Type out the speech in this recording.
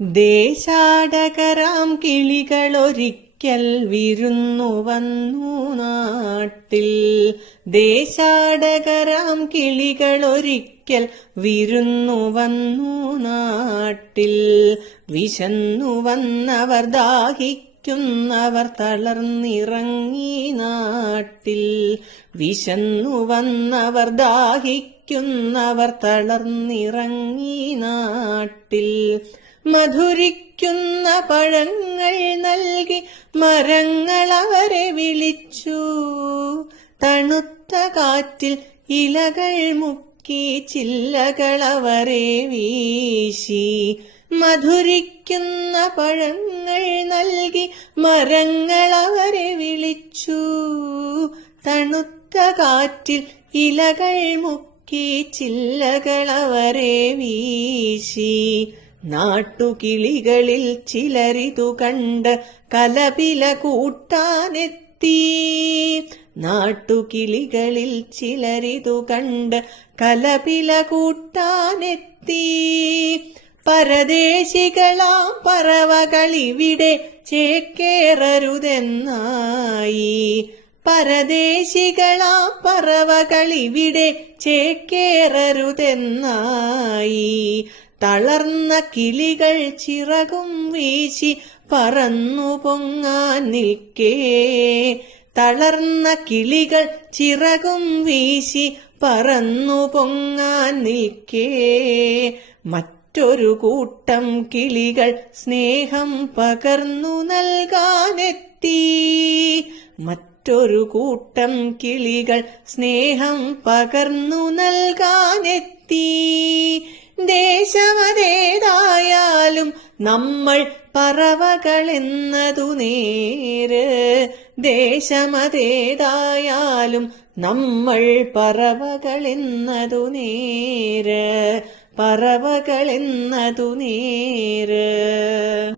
ദേശാടകരാം കിളികളൊരിക്കൽ വിരുന്നു വന്നു നാട്ടിൽ. ദേശാടകരാം കിളികളൊരിക്കൽ വിരുന്നു വന്നു നാട്ടിൽ. വിശന്നു വന്നവർ ദാഹിക്കുന്നവർ തളർന്നിറങ്ങി നാട്ടിൽ. വിശന്നു വന്നവർ ദാഹിക്കുന്നവർ തളർന്നിറങ്ങി നാട്ടിൽ. മധുരിക്കുന്ന പഴങ്ങൾ നൽകി മരങ്ങൾ അവരെ വിളിച്ചു. തണുത്ത കാറ്റിൽ ഇലകൾ മുക്കി ചില്ലകൾ അവരെ വീശി. മധുരിക്കുന്ന പഴങ്ങൾ നൽകി മരങ്ങൾ അവരെ വിളിച്ചു. തണുത്ത കാറ്റിൽ ഇലകൾ മുക്കി ചില്ലകൾ അവരെ വീശി. നാട്ടുകിളികളിൽ ചിലരിതു കണ്ട് കലപില കൂട്ടാനെത്തി. നാട്ടുകിളികളിൽ ചിലരിതു കണ്ട് കലപില കൂട്ടാനെത്തി. പരദേശികളാം പറവകളിവിടെ ചേക്കേറരുതെന്നായി. പരദേശികളാം പറവകളിവിടെ ചേക്കേറരുതെന്നായി. തളർന്ന കിളികൾ ചിറകും വീശി പറന്നു പൊങ്ങാൻ നിൽക്കേ. തളർന്ന കിളികൾ ചിറകും വീശി പറന്നു പൊങ്ങാൻ നിൽക്കേ. മറ്റൊരു കൂട്ടം കിളികൾ സ്നേഹം പകർന്നു നൽകാനെത്തി. മറ്റൊരു കൂട്ടം കിളികൾ സ്നേഹം പകർന്നു നൽകാനെത്തി. ദേശമതേതായാലും നമ്മൾ പറവകളെന്നതു നേര്. ദേശമതേതായാലും നമ്മൾ പറവകളെന്നതു നേര്. പറവകളെന്നതു നേര്.